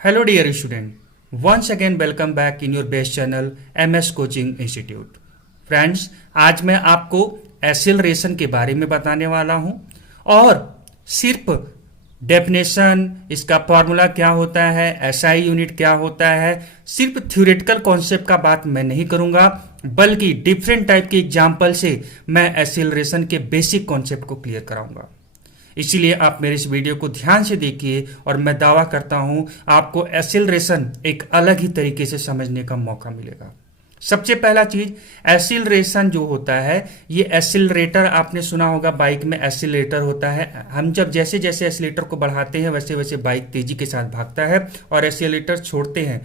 Hello dear student, once again welcome back in your best channel MS Coaching Institute. Friends, आज मैं आपको acceleration के बारे में बताने वाला हूं और सिर्फ डेफिनेशन, इसका फॉर्मूला क्या होता है, एसआई यूनिट क्या होता है, सिर्फ थ्योरेटिकल कॉन्सेप्ट का बात मैं नहीं करूंगा, बल्कि डिफरेंट टाइप के एग्जाम्पल से मैं एक्सेलरेशन के बेसिक कॉन्सेप्ट को क्लियर कराऊंगा। इसीलिए आप मेरे इस वीडियो को ध्यान से देखिए और मैं दावा करता हूं आपको एक्सेलरेशन एक अलग ही तरीके से समझने का मौका मिलेगा। सबसे पहला चीज, एक्सीलरेशन जो होता है, ये एक्सीलरेटर आपने सुना होगा, बाइक में एक्सीलरेटर होता है। हम जब जैसे जैसे एक्सीलरेटर को बढ़ाते हैं वैसे वैसे बाइक तेजी के साथ भागता है और एक्सीलरेटर छोड़ते हैं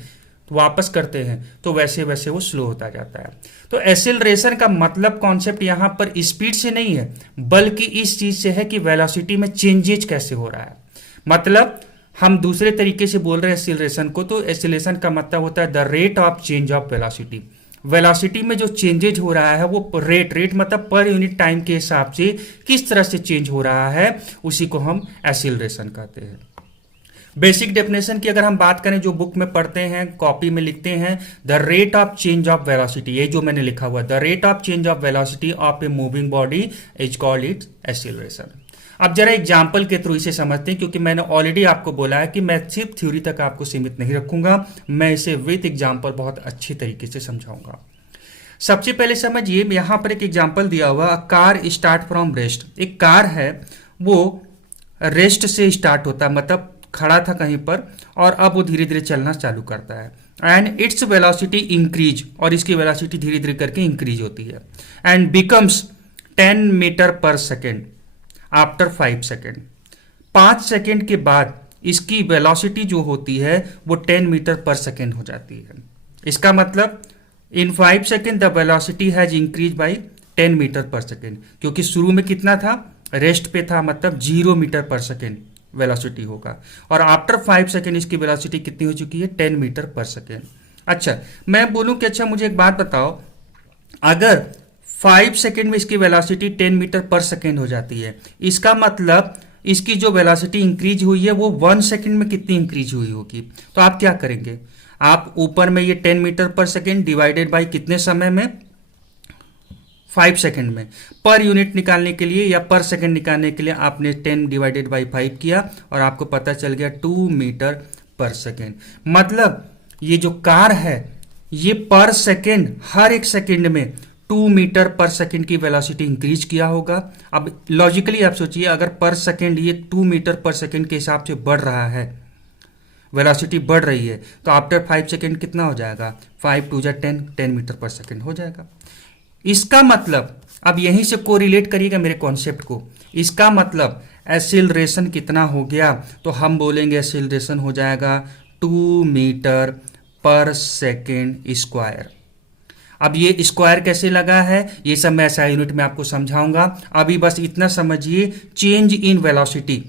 तो वापस करते हैं तो वैसे वैसे वो स्लो होता जाता है। तो एक्सेलरेशन का मतलब कॉन्सेप्ट यहां पर स्पीड से नहीं है, बल्कि इस चीज से है कि वेलोसिटी में चेंजेज कैसे हो रहा है। मतलब हम दूसरे तरीके से बोल रहे हैं एक्सेलरेशन को, तो एक्सेलरेशन का मतलब होता है the rate of change of velocity. Velocity में जो चेंजेज हो रहा है वो रेट मतलब पर यूनिट टाइम के हिसाब से किस तरह से चेंज हो रहा है, उसी को हम एक्सेलरेशन कहते हैं। बेसिक डेफिनेशन की अगर हम बात करें, जो बुक में पढ़ते हैं, कॉपी में लिखते हैं, the rate of change of velocity, ये जो मैंने लिखा हुआ, the rate of change of velocity of a moving body is called it acceleration. अब जरा एग्जाम्पल के थ्रू इसे समझते हैं, क्योंकि मैंने ऑलरेडी आपको बोला है कि मैं सिर्फ थ्योरी तक आपको सीमित नहीं रखूंगा, मैं इसे विथ एग्जाम्पल बहुत अच्छी तरीके से समझाऊंगा। सबसे पहले समझिए, यहां पर एक एग्जाम्पल दिया हुआ, कार स्टार्ट फ्रॉम रेस्ट। एक कार है वो रेस्ट से स्टार्ट होता है, मतलब खड़ा था कहीं पर और अब वो धीरे धीरे चलना चालू करता है। एंड इट्स वेलोसिटी इंक्रीज, और इसकी वेलोसिटी धीरे धीरे करके इंक्रीज होती है, and becomes 10 metre per second after 5 second. 5 second के बाद इसकी वेलोसिटी जो होती है वो 10 मीटर पर सेकेंड हो जाती है। इसका मतलब in 5 second the velocity has increase by 10 metre per second, क्योंकि शुरू में कितना था, रेस्ट पे था, मतलब 0 मीटर पर सेकेंड वेलोसिटी होगा, और आफ्टर 5 सेकेंड इसकी वेलोसिटी कितनी हो चुकी है, 10 मीटर पर सेकेंड। अच्छा, मैं बोलूं कि अच्छा मुझे एक बात बताओ, अगर 5 सेकेंड में इसकी वेलोसिटी 10 मीटर पर सेकेंड हो जाती है, इसका मतलब इसकी जो वेलोसिटी इंक्रीज हुई है वो 1 सेकेंड में कितनी इंक्रीज हुई होगी। तो आप क्या करेंगे, आप ऊपर में ये 10 metre per second divided by कितने समय में, 5 सेकेंड में, पर यूनिट निकालने के लिए या पर सेकेंड निकालने के लिए आपने 10 डिवाइडेड बाई 5 किया और आपको पता चल गया 2 मीटर पर सेकेंड। मतलब ये जो कार है ये पर सेकेंड, हर एक सेकेंड में 2 मीटर पर सेकेंड की वेलोसिटी इंक्रीज किया होगा। अब लॉजिकली आप सोचिए, अगर पर सेकेंड ये 2 मीटर पर सेकेंड के हिसाब से बढ़ रहा है, वेलोसिटी बढ़ रही है, तो आफ्टर 5 सेकेंड कितना हो जाएगा, 5 2 10 मीटर पर सेकेंड हो जाएगा। इसका मतलब, अब यहीं से कोरिलेट करिएगा मेरे कॉन्सेप्ट को, इसका मतलब एक्सेलरेशन कितना हो गया, तो हम बोलेंगे एक्सेलरेशन हो जाएगा 2 मीटर पर सेकेंड स्क्वायर। अब ये स्क्वायर कैसे लगा है, ये सब मैं ऐसा यूनिट में आपको समझाऊंगा। अभी बस इतना समझिए, चेंज इन वेलोसिटी,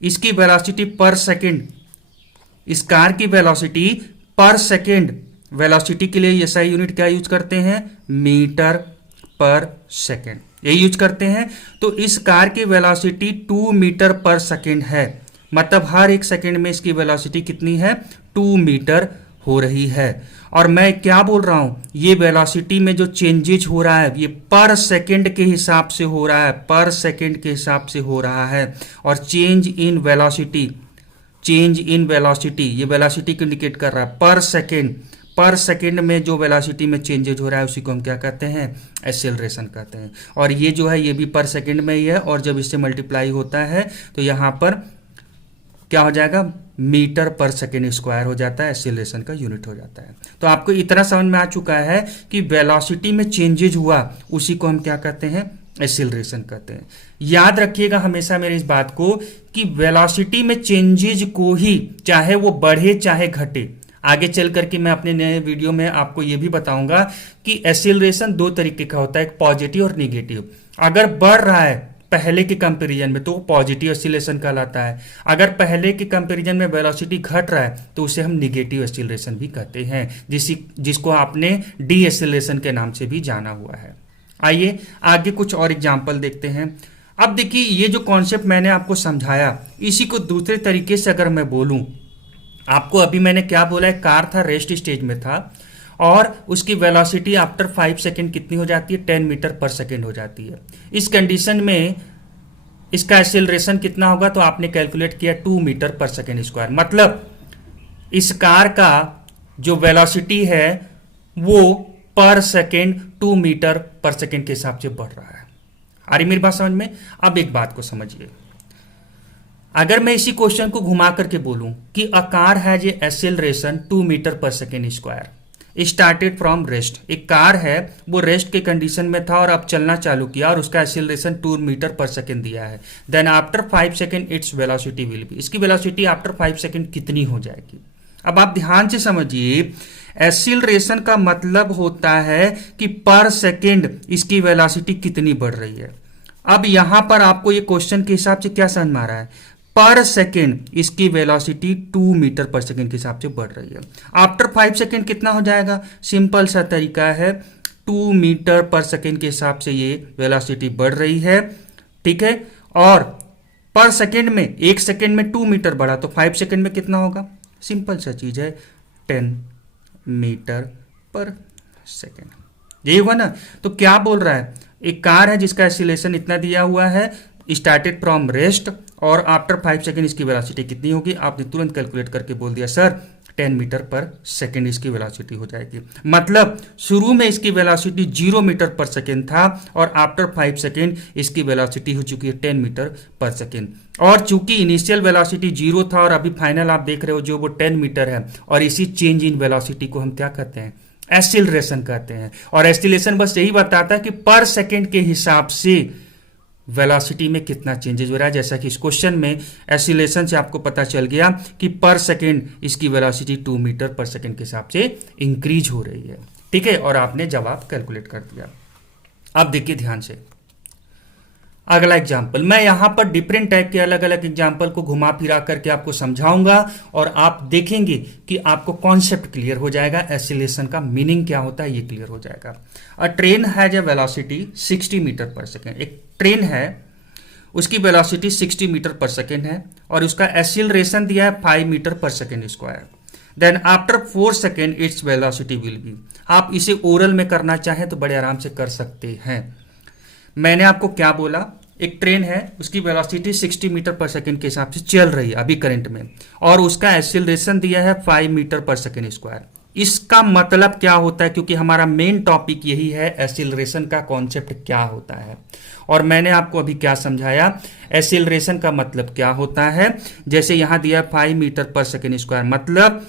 इसकी वेलोसिटी पर सेकेंड, इस कार की वेलोसिटी पर सेकेंड, वेलोसिटी के लिए ऐसा यूनिट क्या यूज करते हैं, मीटर पर सेकेंड, ये यूज करते हैं। तो इस कार की वेलोसिटी 2 मीटर पर सेकेंड है, मतलब हर एक सेकेंड में इसकी वेलोसिटी कितनी है, 2 मीटर हो रही है। और मैं क्या बोल रहा हूं, ये वेलोसिटी में जो चेंजेज हो रहा है ये पर सेकेंड के हिसाब से हो रहा है, पर सेकेंड के हिसाब से हो रहा है। और change in velocity, change in velocity, ये वेलोसिटी को इंडिकेट कर रहा है, पर सेकेंड, पर सेकेंड में जो वेलोसिटी में चेंजेज हो रहा है उसी को हम क्या कहते हैं, एक्सेलरेशन कहते हैं। और ये जो है ये भी पर सेकेंड में ही है, और जब इससे मल्टीप्लाई होता है तो यहाँ पर क्या हो जाएगा, मीटर पर सेकेंड स्क्वायर हो जाता है, एक्सेलरेशन का यूनिट हो जाता है। तो आपको इतना समझ में आ चुका है कि वेलोसिटी में चेंजेज हुआ उसी को हम क्या कहते हैं, एक्सेलरेशन कहते हैं। याद रखिएगा हमेशा मेरी इस बात को कि वेलोसिटी में चेंजेज को ही, चाहे वो बढ़े चाहे घटे, आगे चल करके मैं अपने नए वीडियो में आपको यह भी बताऊंगा कि एक्सेलरेशन 2 तरीके का होता है, एक पॉजिटिव और नेगेटिव। अगर बढ़ रहा है पहले के कंपैरिजन में तो पॉजिटिव एक्सेलरेशन कहलाता है, अगर पहले के कंपैरिजन में वेलोसिटी घट रहा है तो उसे हम नेगेटिव एक्सेलरेशन भी कहते हैं, जिसको आपने डी एक्सेलरेशन के नाम से भी जाना हुआ है। आइए आगे कुछ और एग्जाम्पल देखते हैं। अब देखिए, ये जो कॉन्सेप्ट मैंने आपको समझाया, इसी को दूसरे तरीके से अगर मैं बोलूं आपको अभी मैंने क्या बोला है, कार था, रेस्ट स्टेज में था और उसकी वेलोसिटी आफ्टर 5 सेकेंड कितनी हो जाती है, 10 मीटर पर सेकेंड हो जाती है। इस कंडीशन में इसका एक्सेलरेशन कितना होगा, तो आपने कैलकुलेट किया 2 मीटर पर सेकेंड स्क्वायर। मतलब इस कार का जो वेलोसिटी है वो पर सेकेंड 2 मीटर पर सेकेंड के हिसाब से बढ़ रहा है। आ रही मेरी बात समझ में? अब एक बात को समझिए, अगर मैं इसी क्वेश्चन को घुमा करके बोलूं कि a car has a acceleration 2 metre per second square started from rest. एक कार है, वो रेस्ट के कंडीशन में था और अब चलना चालू किया और उसका एक्सेलरेशन 2 मीटर पर सेकेंड दिया है। Then after 5 second its velocity will be, इसकी वेलोसिटी आफ्टर 5 सेकेंड कितनी हो जाएगी। अब आप ध्यान से समझिए, एक्सीलरेशन का मतलब होता है कि पर सेकेंड इसकी वेलोसिटी कितनी बढ़ रही है। अब यहां पर आपको ये क्वेश्चन के हिसाब से क्या समझ में आ रहा है, पर सेकेंड इसकी वेलोसिटी 2 मीटर पर सेकेंड के हिसाब से बढ़ रही है। आफ्टर 5 सेकेंड कितना हो जाएगा, सिंपल सा तरीका है, 2 मीटर पर सेकेंड के हिसाब से ये वेलोसिटी बढ़ रही है, ठीक है। और पर सेकेंड में, 1 सेकेंड में 2 मीटर बढ़ा तो 5 सेकेंड में कितना होगा, सिंपल सा चीज है, 10 मीटर पर सेकेंड, यही हुआ ना। तो क्या बोल रहा है, एक कार है जिसका एक्सीलरेशन इतना दिया हुआ है, स्टार्टेड फ्रॉम रेस्ट, और आफ्टर 5 सेकेंड इसकी वेलोसिटी कितनी होगी, आपने तुरंत कैलकुलेट करके बोल दिया सर 10 मीटर पर सेकेंड इसकी वेलोसिटी हो जाएगी। मतलब शुरू में इसकी वेलोसिटी 0 मीटर पर सेकेंड था और आफ्टर 5 सेकेंड इसकी वेलोसिटी हो चुकी है 10 मीटर पर सेकेंड। और चूंकि इनिशियल वेलोसिटी 0 था और अभी फाइनल आप देख रहे हो जो वो 10 मीटर है, और इसी चेंज इन वेलोसिटी को हम क्या कहते हैं, एक्सीलरेशन कहते हैं। और एक्सीलरेशन बस यही बताता है कि पर सेकेंड के हिसाब से वेलोसिटी में कितना चेंजेस हो रहा है। जैसा कि इस क्वेश्चन में एक्सीलरेशन से आपको पता चल गया कि पर सेकेंड इसकी वेलोसिटी 2 मीटर पर सेकेंड के हिसाब से इंक्रीज हो रही है, ठीक है। और आपने जवाब कैलकुलेट कर दिया। अब देखिए ध्यान से अगला एग्जाम्पल, मैं यहां पर डिफरेंट टाइप के अलग अलग एग्जाम्पल को घुमा फिरा करके आपको समझाऊंगा और आप देखेंगे कि आपको कॉन्सेप्ट क्लियर हो जाएगा, एक्सीलरेशन का मीनिंग क्या होता है ये क्लियर हो जाएगा। A train has a velocity 60 metre per second, एक ट्रेन है उसकी वेलोसिटी 60 मीटर पर सेकेंड है और उसका एक्सीलरेशन दिया है 5 metre per second square. Then after 4 second its velocity will be. आप इसे ओरल में करना चाहें तो बड़े आराम से कर सकते हैं। मैंने आपको क्या बोला, एक ट्रेन है उसकी वेलोसिटी 60 मीटर पर सेकेंड के हिसाब से चल रही है अभी करंट में, और उसका एक्सीलरेशन दिया है 5 मीटर पर सेकेंड स्क्वायर। इसका मतलब क्या होता है, क्योंकि हमारा मेन टॉपिक यही है एक्सीलरेशन का कॉन्सेप्ट क्या होता है। और मैंने आपको अभी क्या समझाया, एक्सीलरेशन का मतलब क्या होता है। जैसे यहां दिया 5 मीटर पर सेकेंड स्क्वायर, मतलब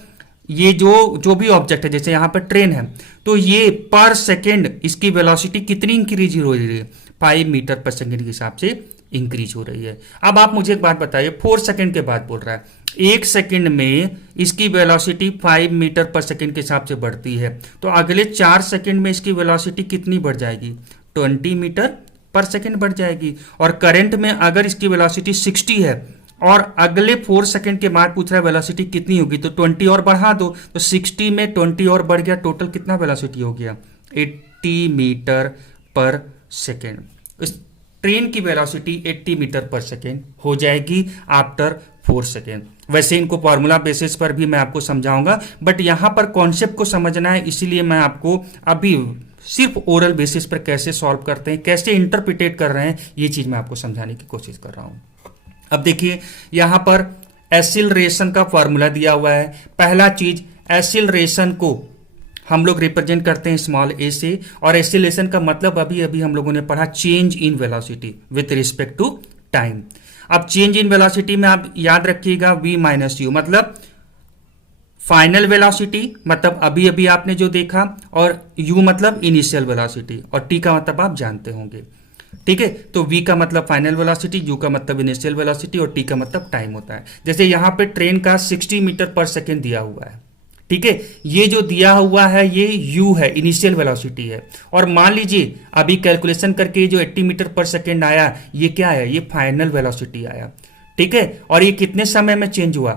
ये जो भी ऑब्जेक्ट है, जैसे यहां पर ट्रेन है तो ये पर सेकेंड इसकी वेलोसिटी कितनी इंक्रीज हो रही है, 5 मीटर पर सेकेंड के हिसाब से इंक्रीज हो रही है। अब आप मुझे एक बात बताइए, 4 सेकेंड के बाद बोल रहा है, 1 सेकेंड में इसकी वेलोसिटी 5 मीटर पर सेकेंड के हिसाब से बढ़ती है, तो अगले 4 सेकेंड में इसकी वेलोसिटी कितनी बढ़ जाएगी, 20 मीटर पर सेकेंड बढ़ जाएगी। और करंट में अगर इसकी वेलोसिटी 60 है और अगले 4 सेकेंड के बाद पूछ रहा है वेलोसिटी कितनी होगी, तो 20 और बढ़ा दो, तो 60 में 20 और बढ़ गया, टोटल कितना वेलोसिटी हो गया, 80 मीटर पर सेकेंड। इस ट्रेन की वेलोसिटी 80 मीटर पर सेकेंड हो जाएगी आफ्टर 4 सेकेंड। वैसे इनको फॉर्मूला बेसिस पर भी मैं आपको समझाऊंगा, बट यहां पर कॉन्सेप्ट को समझना है, इसीलिए मैं आपको अभी सिर्फ ओरल बेसिस पर कैसे सॉल्व करते हैं, कैसे इंटरप्रिटेट कर रहे हैं, ये चीज मैं आपको समझाने की कोशिश कर रहा हूं। अब देखिए यहां पर एक्सीलरेशन का फॉर्मूला दिया हुआ है। पहला चीज, एक्सीलरेशन को हम लोग रिप्रेजेंट करते हैं स्मॉल ए से, और एक्सीलरेशन का मतलब अभी अभी हम लोगों ने पढ़ा change in velocity with respect to time. अब चेंज इन वेलोसिटी में आप याद रखिएगा v माइनस यू, मतलब फाइनल वेलोसिटी, मतलब अभी अभी आपने जो देखा, और u मतलब इनिशियल वेलोसिटी, और t का मतलब आप जानते होंगे, ठीक है। तो v का मतलब फाइनल वेलोसिटी, u का मतलब इनिशियल वेलोसिटी, और t का मतलब टाइम होता है। जैसे यहां पे ट्रेन का 60 मीटर पर सेकेंड दिया हुआ है, ठीक है, ये जो दिया हुआ है ये u है, इनिशियल वेलोसिटी है। और मान लीजिए अभी कैलकुलेशन करके जो 80 मीटर पर सेकेंड आया, ये क्या है, ये फाइनल वेलोसिटी आया, ठीक है। और ये कितने समय में चेंज हुआ,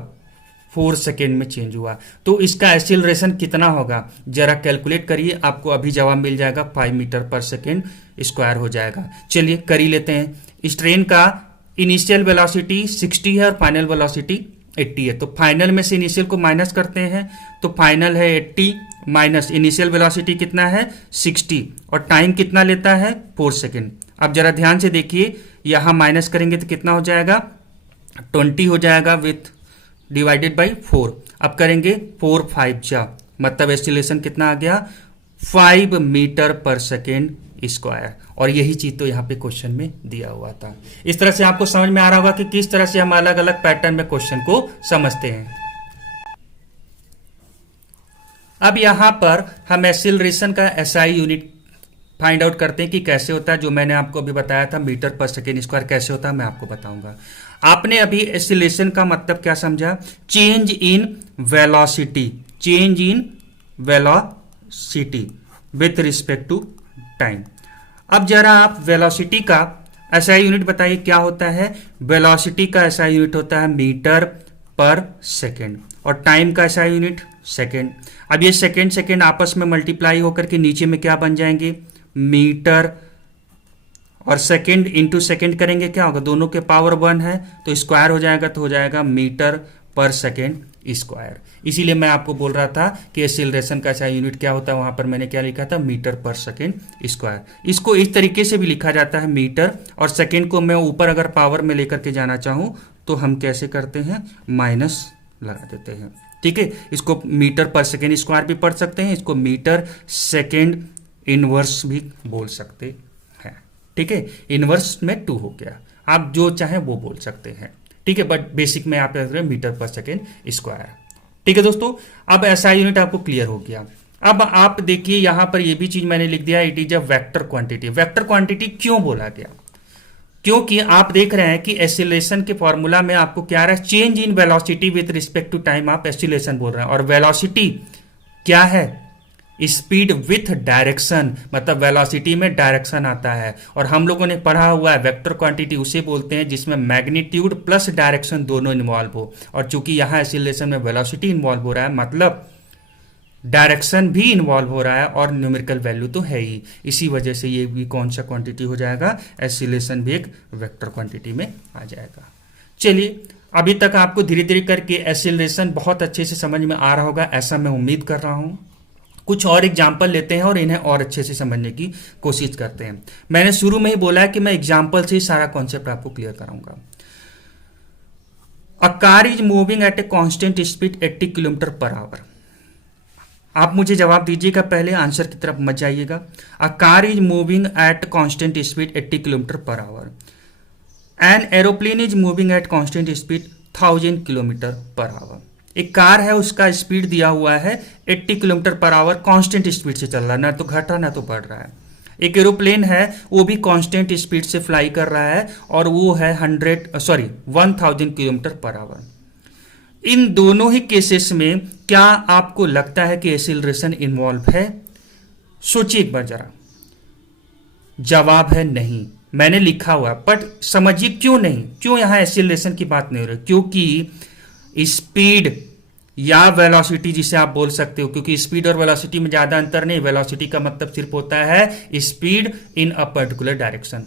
4 सेकेंड में चेंज हुआ। तो इसका एक्सीलरेशन कितना होगा, जरा कैलकुलेट करिए, आपको अभी जवाब मिल जाएगा, 5 मीटर पर सेकेंड स्क्वायर हो जाएगा। चलिए कर ही लेते हैं। इस ट्रेन का इनिशियल वेलोसिटी 60 है और फाइनल वेलोसिटी 80 है, तो फाइनल में से इनिशियल को माइनस करते हैं तो फाइनल है 80 माइनस इनिशियल वेलोसिटी कितना है 60 और टाइम कितना लेता है 4 सेकेंड। अब जरा ध्यान से देखिए, यहां माइनस करेंगे तो कितना हो जाएगा 20 हो जाएगा विथ डिवाइडेड बाई 4। अब करेंगे 4 5 जा, मतलब एक्सीलरेशन कितना आ गया 5 मीटर पर सेकेंड स्क्वायर। और यही चीज तो यहाँ पे क्वेश्चन में दिया हुआ था। इस तरह से आपको समझ में आ रहा होगा कि किस तरह से हम अलग अलग पैटर्न में क्वेश्चन को समझते हैं। अब यहां पर हम एक्सीलरेशन का एसआई यूनिट फाइंड आउट करते हैं कि कैसे होता है। जो मैंने आपको अभी बताया था मीटर पर सेकेंड स्क्वायर कैसे होता है मैं आपको बताऊंगा। आपने अभी एक्सीलरेशन का मतलब क्या समझा, change in velocity, change in velocity with respect to time. अब जरा आप वेलोसिटी का एसआई यूनिट बताइए क्या होता है। वेलोसिटी का एसआई यूनिट होता है मीटर पर सेकेंड और टाइम का एसआई यूनिट सेकेंड। अब ये सेकेंड सेकेंड आपस में मल्टीप्लाई होकर के नीचे में क्या बन जाएंगे मीटर और सेकेंड इंटू सेकेंड करेंगे क्या होगा, दोनों के पावर 1 है तो स्क्वायर हो जाएगा, तो हो जाएगा मीटर पर सेकेंड स्क्वायर। इसीलिए मैं आपको बोल रहा था कि एक्सीलरेशन का एसआई यूनिट क्या होता है, वहां पर मैंने क्या लिखा था मीटर पर सेकेंड स्क्वायर। इसको इस तरीके से भी लिखा जाता है मीटर, और सेकेंड को मैं ऊपर अगर पावर में लेकर के जाना चाहूं तो हम कैसे करते हैं माइनस लगा देते हैं। ठीक है, इसको मीटर पर सेकेंड स्क्वायर भी पढ़ सकते हैं, इसको मीटर सेकेंड इनवर्स भी बोल सकते हैं। ठीक है, इनवर्स में 2 हो गया, आप जो चाहे वो बोल सकते हैं। ठीक है, बट बेसिक में आप मीटर पर सेकेंड स्क्वायर। ठीक है दोस्तों, अब एसआई यूनिट आपको क्लियर हो गया। अब आप देखिए यहां पर ये भी चीज मैंने लिख दिया, it is a vector quantity. Vector quantity क्यों बोला गया, क्योंकि आप देख रहे हैं कि एक्सीलरेशन के फॉर्मूला में आपको क्या आ रहा है, change in velocity with respect to time आप एक्सीलरेशन बोल रहे हैं, और वेलोसिटी क्या है स्पीड विथ डायरेक्शन, मतलब वेलोसिटी में डायरेक्शन आता है। और हम लोगों ने पढ़ा हुआ है वेक्टर क्वांटिटी उसे बोलते हैं जिसमें मैग्नीट्यूड प्लस डायरेक्शन दोनों इन्वॉल्व हो, और चूंकि यहां एक्सीलरेशन में वेलोसिटी इन्वॉल्व हो रहा है मतलब डायरेक्शन भी इन्वॉल्व हो रहा है और न्यूमेरिकल वैल्यू तो है ही, इसी वजह से ये भी कौन सा क्वांटिटी हो जाएगा, एक्सीलरेशन भी एक वेक्टर क्वांटिटी में आ जाएगा। चलिए, अभी तक आपको धीरे धीरे करके एक्सीलरेशन बहुत अच्छे से समझ में आ रहा होगा, ऐसा मैं उम्मीद कर रहा हूं। कुछ और एग्जाम्पल लेते हैं और इन्हें और अच्छे से समझने की कोशिश करते हैं। मैंने शुरू में ही बोला है कि मैं एग्जाम्पल से ही सारा कॉन्सेप्ट आपको क्लियर कराऊंगा। A car is moving at a constant speed 80 kilometre per hour. आप मुझे जवाब दीजिएगा, पहले आंसर की तरफ मत जाइएगा। A car is moving at constant speed 80 kilometre per hour. An aeroplane is moving at constant speed 1000 kilometre per hour. एक कार है, उसका स्पीड दिया हुआ है 80 kilometre per hour, constant speed से चल रहा है, ना तो घट रहा ना तो बढ़ रहा है। एक एरोप्लेन है, वो भी कांस्टेंट स्पीड से फ्लाई कर रहा है और वो है 1000 किलोमीटर पर आवर। इन दोनों ही केसेस में क्या आपको लगता है कि एक्सीलरेशन इन्वॉल्व है? सोचिए एक बार जरा। जवाब है नहीं, मैंने लिखा हुआ, बट समझिए क्यों नहीं, क्यों यहां एक्सीलरेशन की बात नहीं हो रही, क्योंकि स्पीड या वेलोसिटी जिसे आप बोल सकते हो, क्योंकि स्पीड और वेलोसिटी में ज्यादा अंतर नहीं, वेलोसिटी का मतलब सिर्फ होता है speed in a particular direction.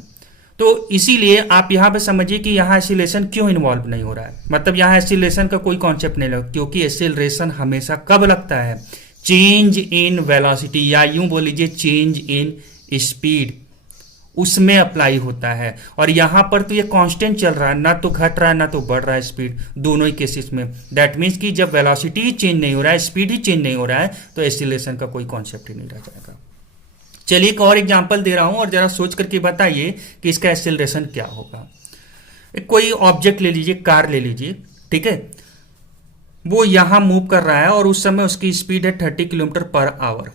तो इसीलिए आप यहां पे समझिए कि यहां एक्सीलरेशन क्यों इन्वॉल्व नहीं हो रहा है, मतलब यहां एक्सीलरेशन का कोई कॉन्सेप्ट नहीं लगता, क्योंकि एक्सीलरेशन हमेशा कब लगता है, चेंज इन वेलोसिटी, या यूं बोल लीजिए चेंज इन स्पीड, उसमें अप्लाई होता है। और यहां पर तो ये कांस्टेंट चल रहा है, ना तो घट रहा है ना तो बढ़ रहा है स्पीड, दोनों ही केसेस में। दैट मीन्स कि जब वेलोसिटी ही चेंज नहीं हो रहा है, स्पीड ही चेंज नहीं हो रहा है, तो एक्सीलरेशन का कोई कॉन्सेप्ट ही नहीं रह जाएगा। चलिए एक और एग्जांपल दे रहा हूं और जरा सोच करके बताइए कि इसका एक्सीलरेशन क्या होगा। कोई ऑब्जेक्ट ले लीजिए, कार ले लीजिए, ठीक है, वो यहां मूव कर रहा है और उस समय उसकी स्पीड है 30 किलोमीटर पर आवर।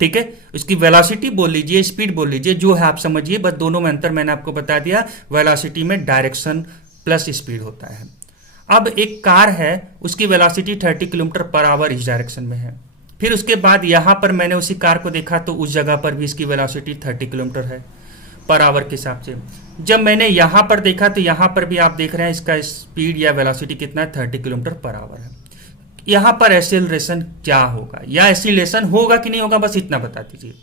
ठीक है, उसकी वेलोसिटी बोल लीजिए, स्पीड बोल लीजिए, जो है आप समझिए, बस दोनों में अंतर मैंने आपको बता दिया, वेलोसिटी में डायरेक्शन प्लस स्पीड होता है। अब एक कार है, उसकी वेलोसिटी 30 किलोमीटर पर आवर इस डायरेक्शन में है। फिर उसके बाद यहां पर मैंने उसी कार को देखा तो उस जगह पर भी इसकी वेलोसिटी 30 किलोमीटर है पर आवर के हिसाब से। जब मैंने यहां पर देखा तो यहां पर भी आप देख रहे हैं इसका स्पीड या वेलोसिटी कितना है, 30 किलोमीटर पर आवर है। यहां पर एक्सीलरेशन क्या होगा, या एक्सीलरेशन होगा कि नहीं होगा, बस इतना बता दीजिए।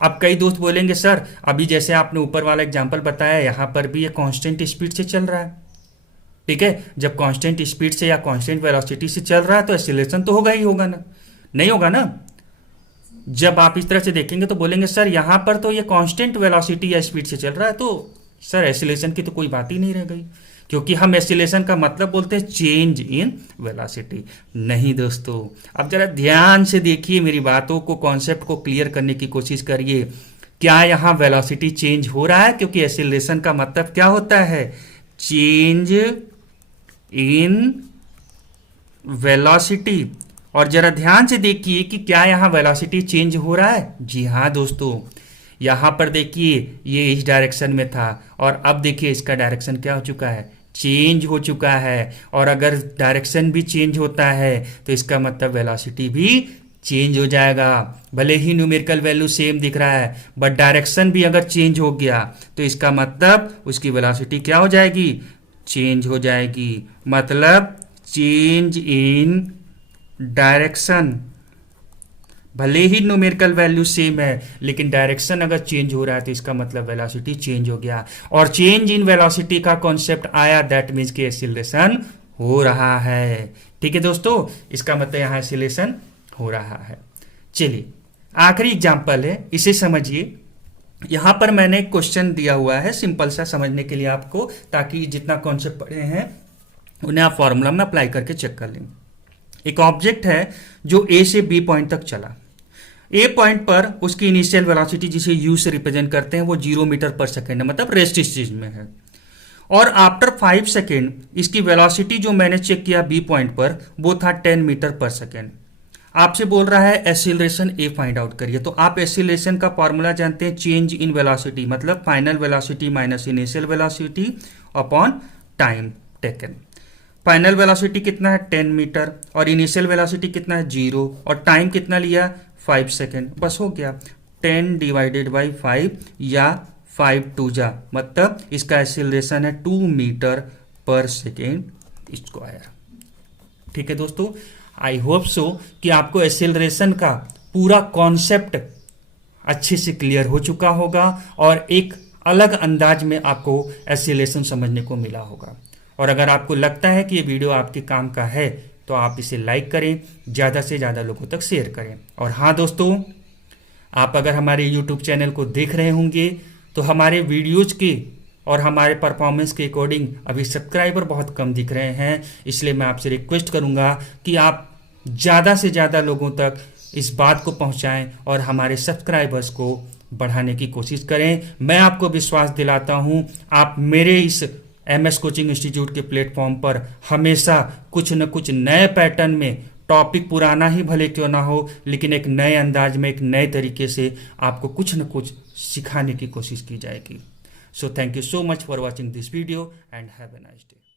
अब कई दोस्त बोलेंगे सर अभी जैसे आपने ऊपर वाला एग्जांपल बताया, यहां पर भी ये कांस्टेंट स्पीड से चल रहा है, ठीक है, जब कांस्टेंट स्पीड से या कांस्टेंट वेलोसिटी से चल रहा है तो एक्सीलरेशन तो होगा ही होगा ना, नहीं होगा ना। जब आप इस तरह से देखेंगे तो बोलेंगे सर यहां पर तो ये कांस्टेंट वेलोसिटी या स्पीड से चल रहा है, तो सर एक्सीलरेशन की तो कोई बात ही नहीं रह गई, क्योंकि हम एक्सीलरेशन का मतलब बोलते हैं चेंज इन वेलोसिटी। नहीं दोस्तों, अब जरा ध्यान से देखिए मेरी बातों को, कॉन्सेप्ट को क्लियर करने की कोशिश करिए। क्या यहाँ वेलोसिटी चेंज हो रहा है? क्योंकि एक्सीलरेशन का मतलब क्या होता है? Change in velocity. और जरा ध्यान से देखिए कि क्या यहाँ वेलोसिटी चेंज हो रहा है। जी हाँ दोस्तों, यहाँ पर देखिए ये इस डायरेक्शन में था और अब देखिए इसका डायरेक्शन क्या हो चुका है? चेंज हो चुका है। और अगर डायरेक्शन भी चेंज होता है तो इसका मतलब वेलोसिटी भी चेंज हो जाएगा। भले ही न्यूमेरिकल वैल्यू सेम दिख रहा है, बट डायरेक्शन भी अगर चेंज हो गया तो इसका मतलब उसकी वेलोसिटी क्या हो जाएगी? चेंज हो जाएगी। मतलब चेंज इन डायरेक्शन। भले ही न्यूमेरिकल वैल्यू सेम है, लेकिन डायरेक्शन अगर चेंज हो रहा है तो इसका मतलब वेलोसिटी चेंज हो गया। और चेंज इन वेलोसिटी का कॉन्सेप्ट आया, दैट मीन्स कि एक्सीलरेशन हो रहा है। ठीक है दोस्तों, इसका मतलब यहाँ एक्सीलरेशन हो रहा है। चलिए आखिरी एग्जांपल है, इसे समझिए। यहां पर मैंने एक क्वेश्चन दिया हुआ है सिंपल सा समझने के लिए आपको, ताकि जितना कॉन्सेप्ट पढ़े हैं उन्हें आप फॉर्मूला में अप्लाई करके चेक कर लें। एक ऑब्जेक्ट है जो ए से बी पॉइंट तक चला। ए पॉइंट पर उसकी इनिशियल वेलोसिटी, जिसे यू से रिप्रेजेंट करते हैं, वो 0 मीटर पर सेकेंड है, मतलब रेस्ट स्टेज में है। और आफ्टर 5 सेकेंड इसकी वेलोसिटी जो मैंने चेक किया बी पॉइंट पर, वो था 10 मीटर पर सेकेंड। आपसे बोल रहा है एक्सीलरेशन ए फाइंड आउट करिए। तो आप एक्सीलरेशन का फॉर्मूला जानते हैं, चेंज इन वेलोसिटी मतलब final velocity minus initial velocity upon time taken. Final velocity कितना है? 10 मीटर। और इनिशियल वेलोसिटी कितना है? 0। और टाइम कितना लिया? 5 सेकेंड। बस हो गया। 10 डिवाइडेड बाई 5 या 5 टू जा, मतलब इसका एक्सीलरेशन है 2 मीटर पर सेकेंड स्क्वायर। ठीक है दोस्तों, आई होप सो कि आपको एक्सीलरेशन का पूरा कॉन्सेप्ट अच्छे से क्लियर हो चुका होगा और एक अलग अंदाज में आपको एक्सीलरेशन समझने को मिला होगा। और अगर आपको लगता है कि ये वीडियो आपके काम का है तो आप इसे लाइक करें, ज़्यादा से ज़्यादा लोगों तक शेयर करें। और हाँ दोस्तों, आप अगर हमारे YouTube चैनल को देख रहे होंगे तो हमारे वीडियोज के और हमारे परफॉर्मेंस के अकॉर्डिंग अभी सब्सक्राइबर बहुत कम दिख रहे हैं, इसलिए मैं आपसे रिक्वेस्ट करूंगा कि आप ज़्यादा से ज़्यादा लोगों तक इस बात को पहुंचाएं और हमारे सब्सक्राइबर्स को बढ़ाने की कोशिश करें। मैं आपको विश्वास दिलाता हूं, आप मेरे इस MS कोचिंग इंस्टीट्यूट के प्लेटफॉर्म पर हमेशा कुछ न कुछ नए पैटर्न में, टॉपिक पुराना ही भले क्यों ना हो, लेकिन एक नए अंदाज में, एक नए तरीके से आपको कुछ न कुछ सिखाने की कोशिश की जाएगी। So thank you so much for watching this video and have a nice day.